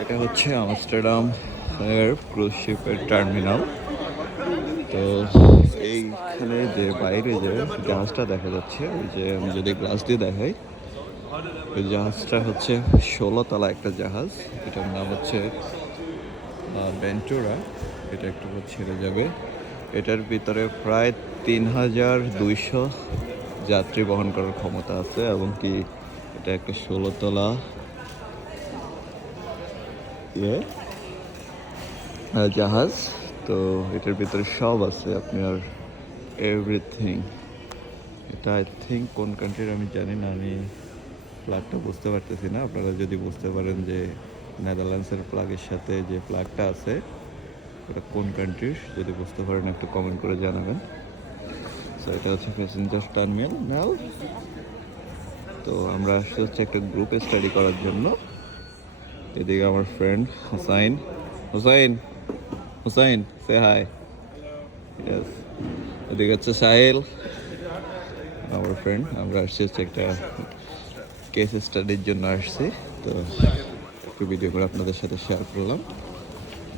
এটা হচ্ছে আমস্টারডাম এর ক্রুজ শিপের টার্মিনাল। তো এইখানে যে বাইরে যে জাহাজটা দেখা যাচ্ছে, ওই যে আমি যদি গ্লাস দিয়ে দেখাই, ওই জাহাজটা হচ্ছে ষোলো তলা একটা জাহাজ। এটার নাম হচ্ছে বেন্টুরা এটা একটু ছেড়ে যাবে। এটার ভিতরে প্রায় তিন হাজার দুইশো যাত্রী বহন করার ক্ষমতা আছে এবং কি এটা একটা ষোলো তলা ইয়ে জাহাজ। তো এটার ভিতরে সব আছে আপনার এভরিথিং এটা আই থিঙ্ক কোন কান্ট্রির আমি জানি না, আমি প্লাগটা বুঝতে পারতেছি না। আপনারা যদি বুঝতে পারেন যে নেদারল্যান্ডসের প্লাগের সাথে যে প্লাগটা আছে, এটা কোন কান্ট্রির যদি বুঝতে পারেন একটু কমেন্ট করে জানাবেন। এটা হচ্ছে প্যাসেঞ্জার টার্মিনাল তো আমরা আসছি হচ্ছে একটা গ্রুপ স্টাডি করার জন্য। এদিকে আমার ফ্রেন্ড হুসাইন। হুসাইন হুসাইন সে হাই ইয়েস এদিকে হচ্ছে সাহেল আমার ফ্রেন্ড আমরা আসছি হচ্ছে একটা কেস স্টাডির জন্য আসছি। তো একটু ভিডিও করে আপনাদের সাথে শেয়ার করলাম।